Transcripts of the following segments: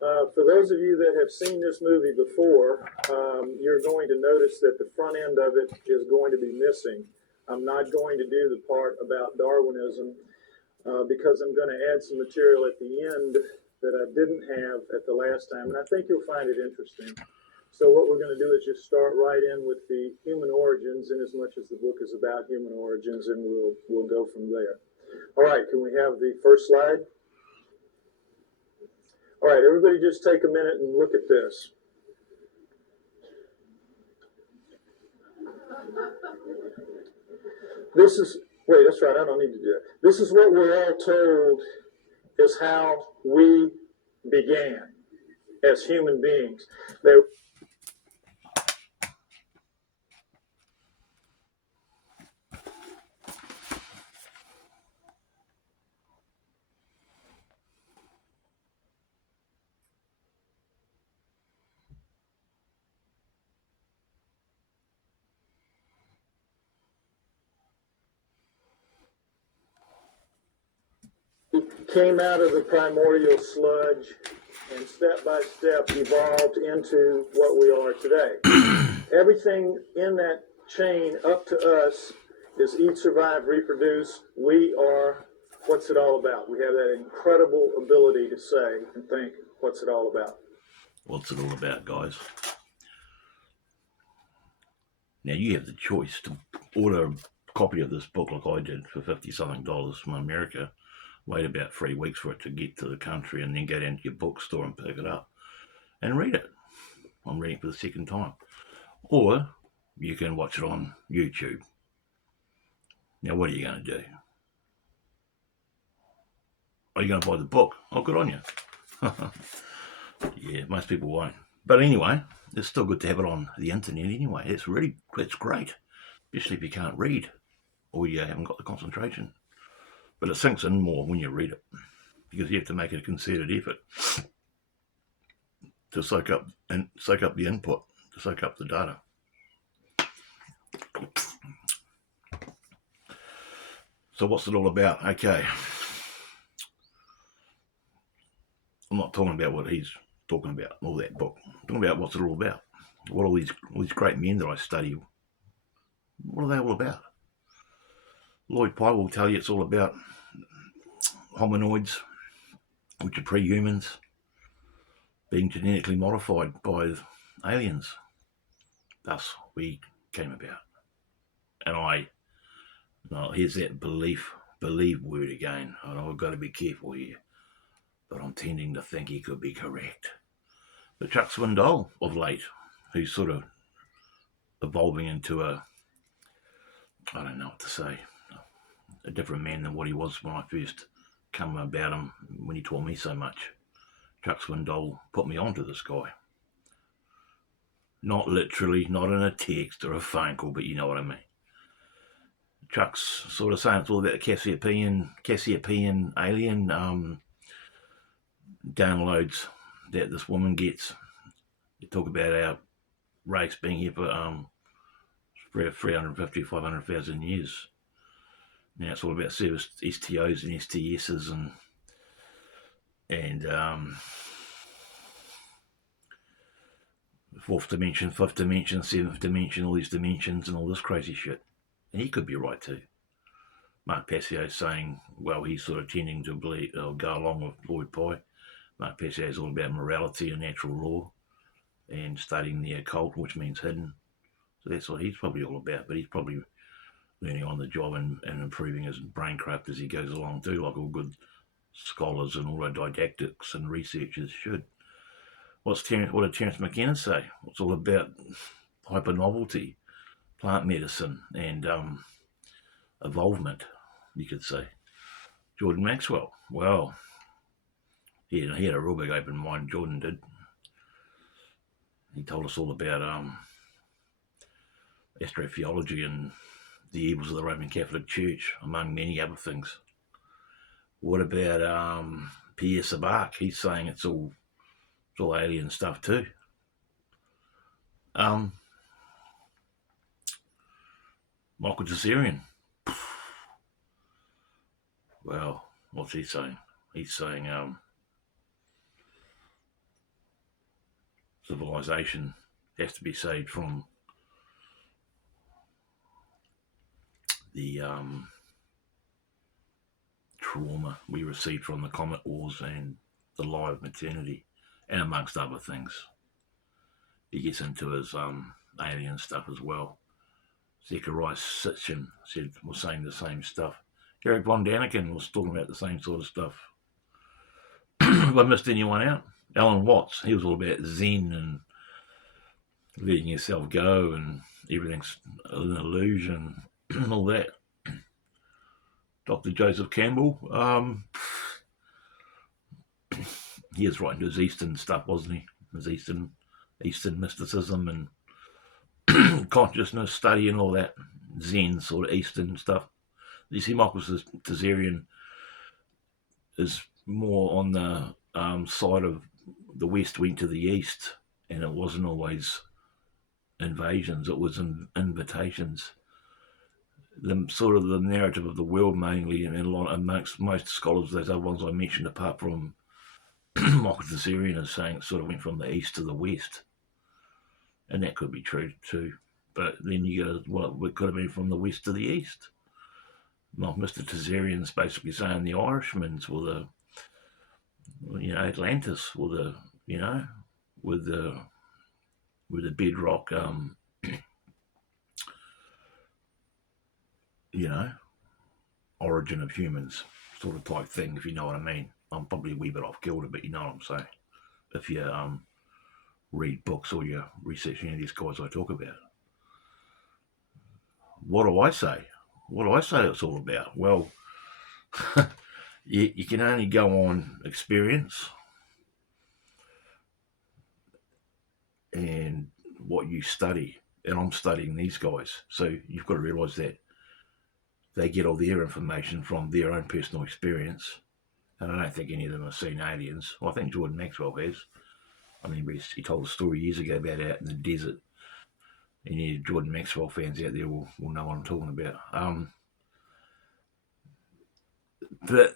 For those of you that have seen this movie before, you're going to notice that the front end of it is going to be missing. I'm not going to do the part about Darwinism because I'm going to add some material at the end that I didn't have at the last time, and I think you'll find it interesting. So what we're going to do is just start right in with the human origins, in as much as the book is about human origins, and we'll go from there. All right, can we have the first slide? All right, everybody just take a minute and look at this. This is, wait, that's right, I don't need to do it. This is what we're all told is how we began as human beings. They came out of the primordial sludge and step by step evolved into what we are today. Everything in that chain up to us is eat, survive, reproduce. We are, what's it all about? We have that incredible ability to say and think, what's it all about? What's it all about, guys? Now, you have the choice to order a copy of this book like I did for $50-something from America, wait about 3 weeks for it to get to the country, and then go down to your bookstore and pick it up and read it. I'm reading it for the second time. Or you can watch it on YouTube. Now, what are you going to do? Are you going to buy the book? Oh, good on you. Yeah, most people won't. But anyway, it's still good to have it on the internet anyway. It's great, especially if you can't read or you haven't got the concentration. But it sinks in more when you read it, because you have to make a concerted effort to soak up the input, to soak up the data. So what's it all about? Okay. I'm not talking about what he's talking about, all that book. I'm talking about what's it all about. What all these great men that I study, what are they all about? Lloyd Pye will tell you it's all about hominoids, which are pre-humans, being genetically modified by aliens. Thus, we came about. And here's that believe word again. I've got to be careful here, but I'm tending to think he could be correct. But Chuck Swindoll of late, who's sort of evolving into I don't know what to say, a different man than what he was when I first come about him, when he taught me so much. Chuck Swindoll put me onto this guy. Not literally, not in a text or a phone call, but you know what I mean. Chuck's sort of saying it's all about the Cassiopeian alien downloads that this woman gets. You talk about our race being here for 350, 500,000 years. Now it's all about service STOs and STSs and fourth dimension, fifth dimension, seventh dimension, all these dimensions and all this crazy shit. And he could be right too. Mark Passio's saying, well, he's sort of tending to believe, go along with Lloyd Pye. Mark Passio is all about morality and natural law and studying the occult, which means hidden. So that's what he's probably all about, but he's probably learning on the job and improving his braincraft as he goes along too, like all good scholars and autodidactics and researchers should. What did Terence McKenna say? It's all about hyper-novelty, plant medicine, and evolvement, you could say. Jordan Maxwell, well, he had a real big open mind, Jordan did. He told us all about astrotheology and the evils of the Roman Catholic Church, among many other things. What about Pierre Sabak? He's saying it's all alien stuff too. Michael Tessarian. Well, what's he saying? He's saying civilization has to be saved from the trauma we received from the Comet Wars and the lie of maternity, and amongst other things. He gets into his alien stuff as well. Zechariah Sitchin was saying the same stuff. Eric Von Daniken was talking about the same sort of stuff. Have I missed anyone out? Alan Watts, he was all about Zen and letting yourself go and everything's an illusion and all that. Dr. Joseph Campbell, he was right into his Eastern stuff, wasn't he? His Eastern mysticism and consciousness study and all that. Zen sort of Eastern stuff. You see, Michael Tazarian is more on the side of the West went to the East, and it wasn't always invasions, it was invitations. The sort of the narrative of the world mainly, and a lot amongst most scholars, those other ones I mentioned, apart from Michael Tazarian, is saying it sort of went from the East to the West, and that could be true too. But then you go, well, it could have been from the West to the East. Well, Mr. Tazarian's basically saying the Irishmans were the, Atlantis were the, with the bedrock, origin of humans sort of type thing, if you know what I mean. I'm probably a wee bit off kilter, but you know what I'm saying. If you read books or you research any of these guys I talk about. What do I say? What do I say it's all about? Well, you can only go on experience and what you study. And I'm studying these guys. So you've got to realise that they get all their information from their own personal experience. And I don't think any of them have seen aliens. Well, I think Jordan Maxwell has. I mean, he told a story years ago about out in the desert. Any Jordan Maxwell fans out there will know what I'm talking about. But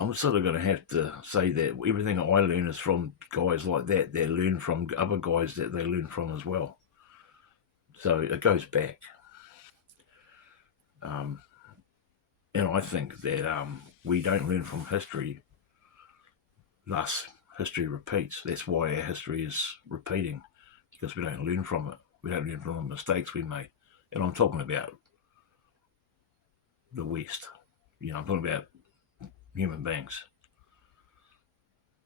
I'm sort of going to have to say that everything I learn is from guys like that. They learn from other guys that they learn from as well. So it goes back. And I think that we don't learn from history. Thus, history repeats. That's why our history is repeating, because we don't learn from it. We don't learn from the mistakes we made. And I'm talking about the West. I'm talking about human beings.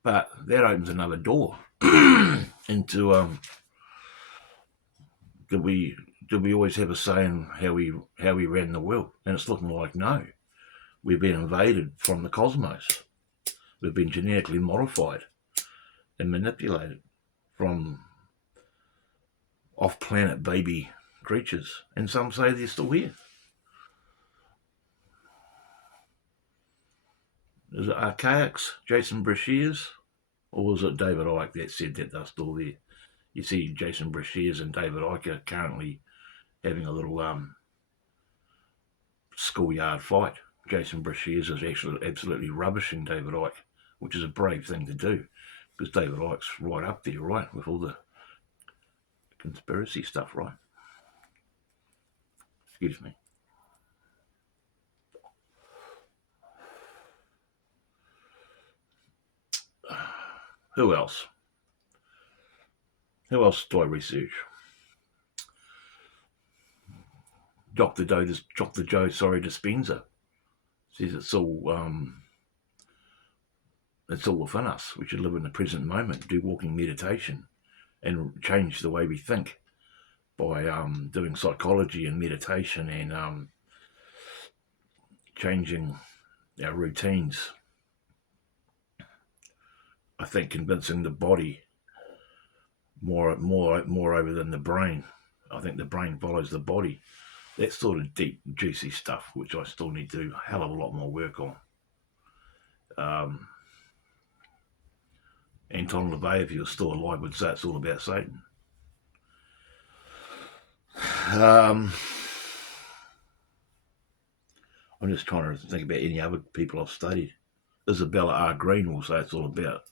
But that opens another door into did we always have a say in how we ran the world? And it's looking like no. We've been invaded from the cosmos. We've been genetically modified and manipulated from off-planet baby creatures. And some say they're still here. Is it Archaics, Jason Brashears, or was it David Icke that said that they're still there? You see Jason Brashears and David Icke are currently having a little schoolyard fight. Jason Brashears is actually absolutely rubbishing David Icke, which is a brave thing to do, because David Icke's right up there, right, with all the conspiracy stuff, right? Excuse me. Who else? Who else do I research? Dr. Joe Dispenza says it's all within us. We should live in the present moment, do walking meditation, and change the way we think by doing psychology and meditation and changing our routines. I think convincing the body more over than the brain. I think the brain follows the body. That sort of deep, juicy stuff, which I still need to do a hell of a lot more work on. Anton LaVey, if he was still alive, would say it's all about Satan. I'm just trying to think about any other people I've studied. Isabella R. Green will say it's all about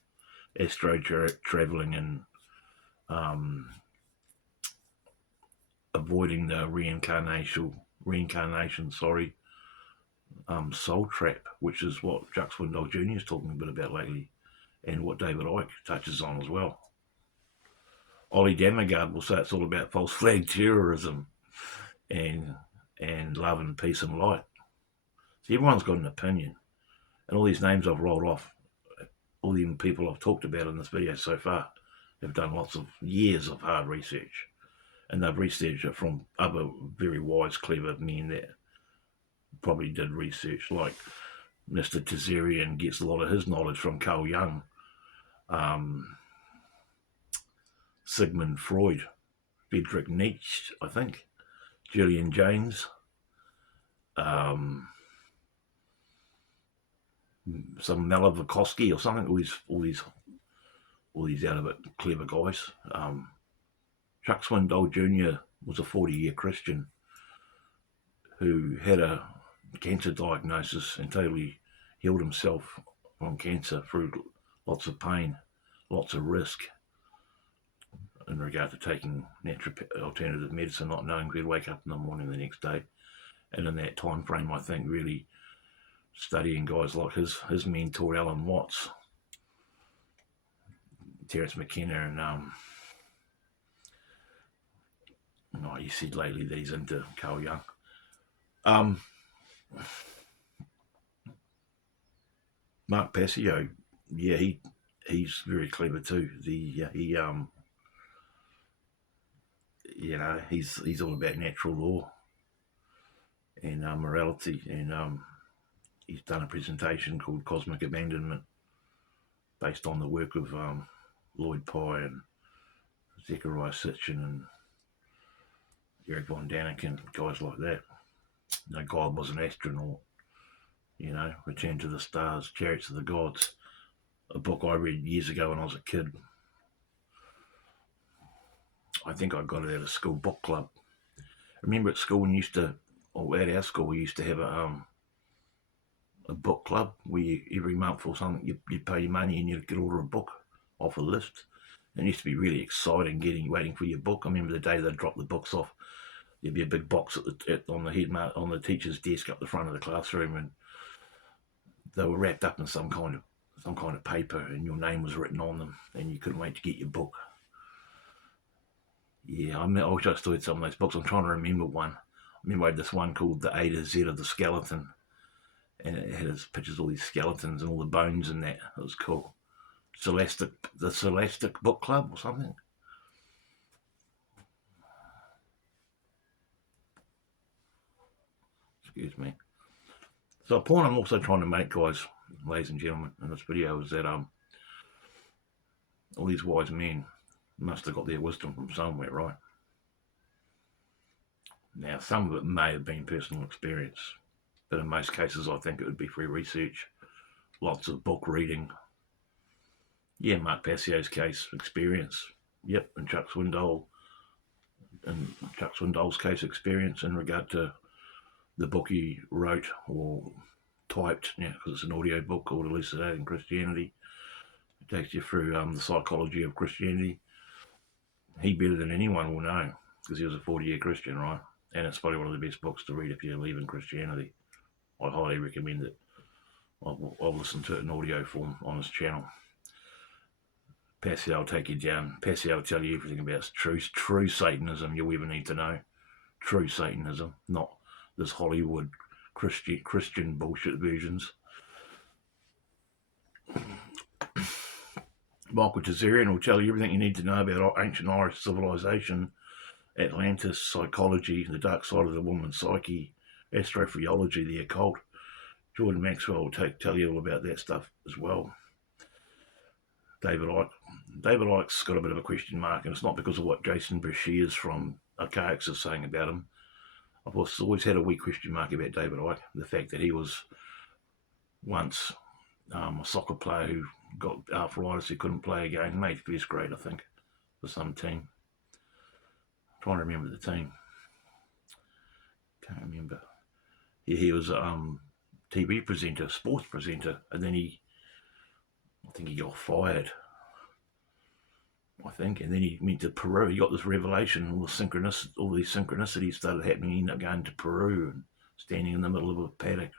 astro traveling and avoiding the reincarnation, soul trap, which is what Chuck Swindoll Jr. is talking a bit about lately, and what David Icke touches on as well. Ollie Damagard will say it's all about false flag terrorism and love and peace and light. So everyone's got an opinion, and all these names I've rolled off, all the people I've talked about in this video so far, have done lots of years of hard research, and they've researched it from other very wise, clever men that probably did research, like Mr. Tazarian gets a lot of his knowledge from Carl Jung, Sigmund Freud, Friedrich Nietzsche, I think, Julian James, some Malavakovsky or something. All these out of it clever guys. Chuck Swindoll Jr. was a 40-year Christian who had a cancer diagnosis and totally healed himself from cancer through lots of pain, lots of risk in regard to taking natural alternative medicine, not knowing if he'd wake up in the morning the next day. And in that time frame, I think really studying guys like his mentor, Alan Watts, Terence McKenna, and he said lately that he's into Carl Jung. Mark Passio, yeah, he's very clever too. He's all about natural law and morality, and he's done a presentation called Cosmic Abandonment, based on the work of Lloyd Pye and Zechariah Sitchin and Eric von Daniken, guys like that. God was an astronaut, Return to the Stars, Chariots of the Gods, a book I read years ago when I was a kid. I think I got it at a school book club. I remember at school at our school, we used to have a book club where every month or something you'd pay your money and you'd get order a book off a list. And it used to be really exciting waiting for your book. I remember the day they'd drop the books off. There'd be a big box on the teacher's desk up the front of the classroom, and they were wrapped up in some kind of paper, and your name was written on them, and you couldn't wait to get your book. Yeah, I wish I still had some of those books. I'm trying to remember one. I remember I had this one called The A to Z of the Skeleton, and it had pictures of all these skeletons and all the bones and that. It was cool. The Scholastic Book Club or something. Excuse me. So a point I'm also trying to make, guys, ladies and gentlemen, in this video is that all these wise men must have got their wisdom from somewhere, right? Now, some of it may have been personal experience, but in most cases I think it would be through research, lots of book reading. Yeah, Mark Passio's case, experience. Yep, and Chuck Swindoll's case, experience in regard to the book he wrote or typed, because it's an audio book called Elucidating Christianity. It takes you through the psychology of Christianity. He better than anyone will know, because he was a 40-year Christian, right? And it's probably one of the best books to read if you believe in Christianity. I highly recommend it. I've listened to it in audio form on his channel. Passio will take you down. Passio will tell you everything about true Satanism you'll ever need to know. True Satanism, not this Hollywood Christian bullshit versions. Michael Tazarian will tell you everything you need to know about ancient Irish civilization, Atlantis, psychology, the dark side of the woman's psyche, astrophysiology, the occult. Jordan Maxwell will tell you all about that stuff as well. David Icke's got a bit of a question mark, and it's not because of what Jason Bershears from Archaics is saying about him. I've always had a wee question mark about David Icke, the fact that he was once a soccer player who got arthritis, he couldn't play again, made first grade, I think, for some team. I'm trying to remember the team. Can't remember. Yeah, he was a TV presenter, sports presenter, and then I think he got fired I think, and then he went to Peru. He got this revelation, all these synchronicities started happening. He ended up going to Peru and standing in the middle of a paddock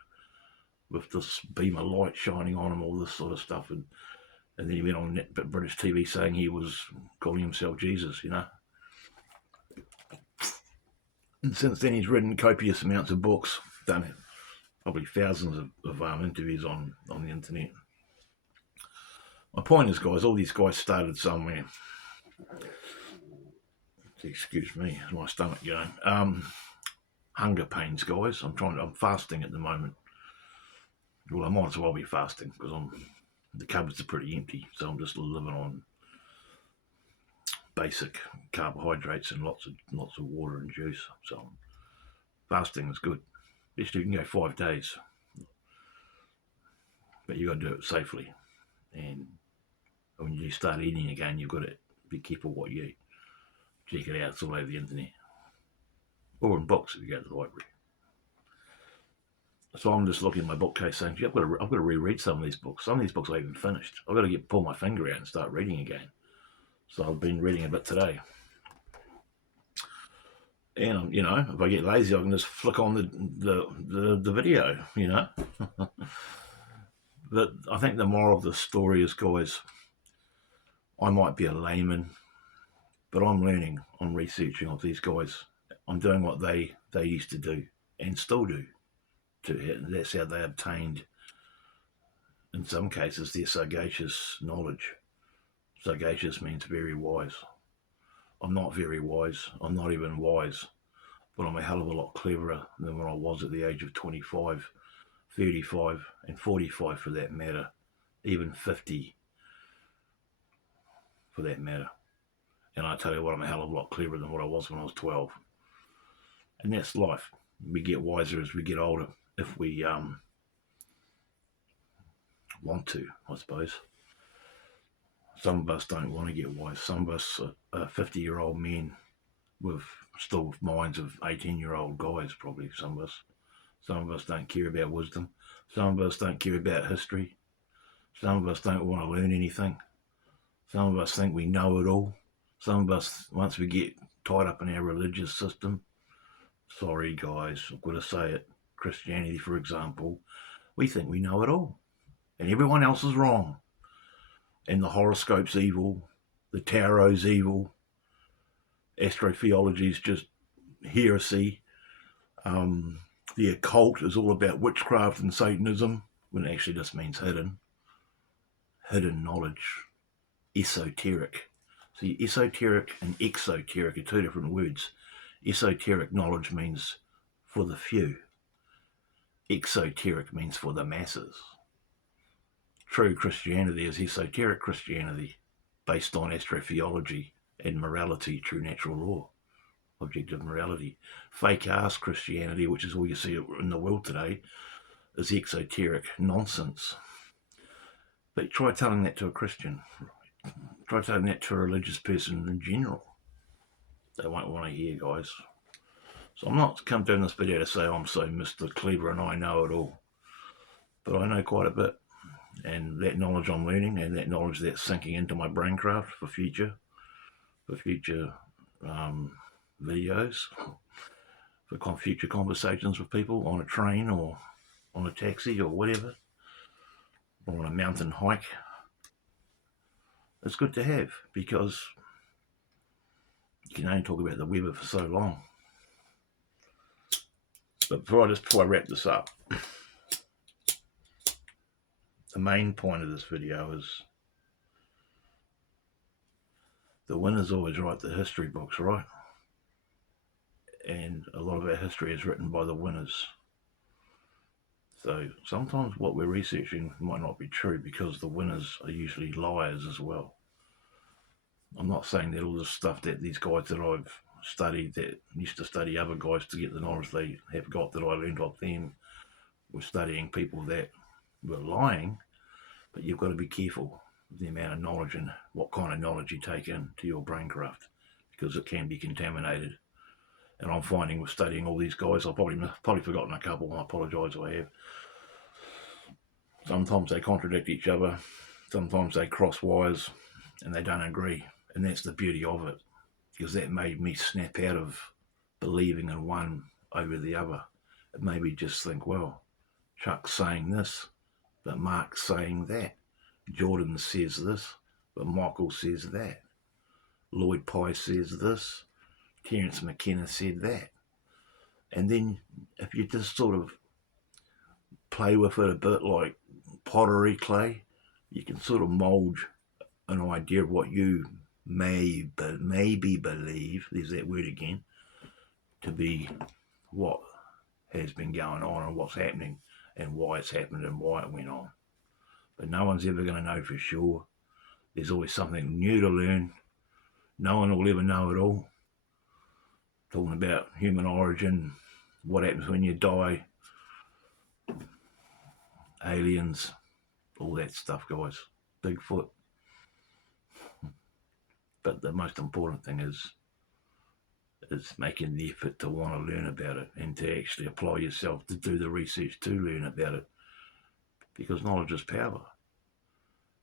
with this beam of light shining on him, all this sort of stuff, and then he went on British TV saying he was calling himself Jesus, you know. And since then, he's written copious amounts of books, done probably thousands of interviews on the internet. My point is, guys, all these guys started somewhere. Excuse me, my stomach going. Hunger pains, guys. I'm fasting at the moment. Well, I might as well be fasting because the cupboards are pretty empty, so I'm just living on basic carbohydrates and lots of water and juice. So fasting is good. Especially you can go 5 days, but you got to do it safely. And when you start eating again, you've got to be careful what you eat. Check it out; it's all over the internet, or in books if you go to the library. So I'm just looking at my bookcase saying, gee, I've got to reread some of these books. Some of these books I haven't finished. I've got to pull my finger out and start reading again. So I've been reading a bit today. And, you know, if I get lazy, I can just flick on the video, you know. But I think the moral of the story is, guys, I might be a layman, but I'm learning, I'm researching of these guys. I'm doing what they used to do and still do. That's how they obtained, in some cases, their sagacious knowledge. Sagacious means very wise. I'm not very wise. I'm not even wise. But I'm a hell of a lot cleverer than when I was at the age of 25, 35, and 45 for that matter. Even 50 for that matter. And I tell you what, I'm a hell of a lot cleverer than what I was when I was 12. And that's life. We get wiser as we get older, if we want to, I suppose. Some of us don't want to get wise. Some of us are 50-year-old men with still minds of 18-year-old guys, probably some of us. Some of us don't care about wisdom. Some of us don't care about history. Some of us don't want to learn anything. Some of us think we know it all. Some of us, once we get tied up in our religious system, sorry guys, I've got to say it, Christianity, for example, we think we know it all. And everyone else is wrong. And the horoscope's evil. The tarot's evil. Astrotheology is just heresy. The occult is all about witchcraft and Satanism, when it actually just means hidden. Hidden knowledge. Esoteric. See, esoteric and exoteric are two different words. Esoteric knowledge means for the few. Exoteric means for the masses. True Christianity is esoteric Christianity, based on astrotheology and morality, true natural law, objective morality. Fake-ass Christianity, which is all you see in the world today, is exoteric nonsense. But try telling that to a Christian. Try telling that to a religious person in general. They won't want to hear, guys. So I'm not come doing this video to say I'm so Mr. Clever and I know it all. But I know quite a bit. And that knowledge I'm learning, and that knowledge that's sinking into my braincraft for future videos, for future conversations with people on a train or on a taxi or whatever, or on a mountain hike. It's good to have, because you can only talk about the weather for so long. But before I wrap this up, the main point of this video is the winners always write the history books, right? And a lot of our history is written by the winners. So sometimes what we're researching might not be true, because the winners are usually liars as well. I'm not saying that all the stuff that these guys that I've studied, that used to study other guys to get the knowledge they have got that I learned off them, were studying people that were lying. But you've got to be careful with the amount of knowledge and what kind of knowledge you take into your braincraft, because it can be contaminated. And I'm finding with studying all these guys, I've probably forgotten a couple, I apologise if I have. Sometimes they contradict each other, sometimes they cross wires, and they don't agree. And that's the beauty of it, because that made me snap out of believing in one over the other. It made me just think, well, Chuck's saying this, but Mark's saying that. Jordan says this, but Michael says that. Lloyd Pye says this. Terence McKenna said that. And then if you just sort of play with it a bit like pottery clay, you can sort of mould an idea of what you maybe believe, there's that word again, to be what has been going on and what's happening and why it's happened and why it went on. But no one's ever going to know for sure. There's always something new to learn. No one will ever know it all. Talking about human origin, what happens when you die, aliens, all that stuff, guys. Bigfoot. But the most important thing is making the effort to want to learn about it and to actually apply yourself to do the research to learn about it, because knowledge is power,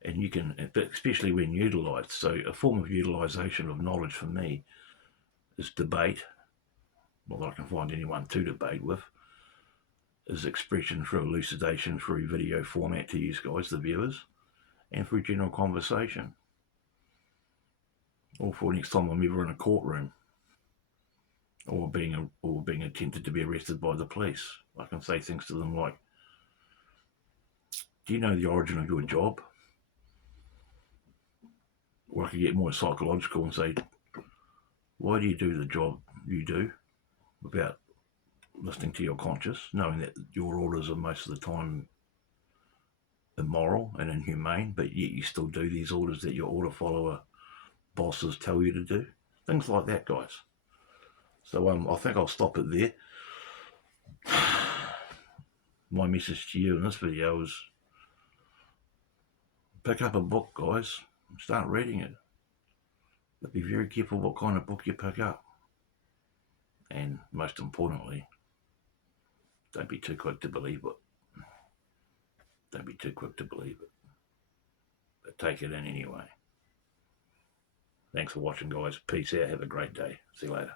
and you can, especially when utilised. So a form of utilisation of knowledge for me is debate. Not that I can find anyone to debate with. Is expression through elucidation through video format to you guys, the viewers, and through general conversation, or for next time I'm ever in a courtroom or being attempted to be arrested by the police. I can say things to them like, do you know the origin of your job? Or I could get more psychological and say, why do you do the job you do, without listening to your conscience, knowing that your orders are most of the time immoral and inhumane, but yet you still do these orders that your order follower bosses tell you to do? Things like that, guys. So I think I'll stop it there. My message to you in this video is pick up a book, guys. Start reading it. But be very careful what kind of book you pick up. And most importantly, don't be too quick to believe it. Don't be too quick to believe it. But take it in anyway. Thanks for watching, guys. Peace out. Have a great day. See you later.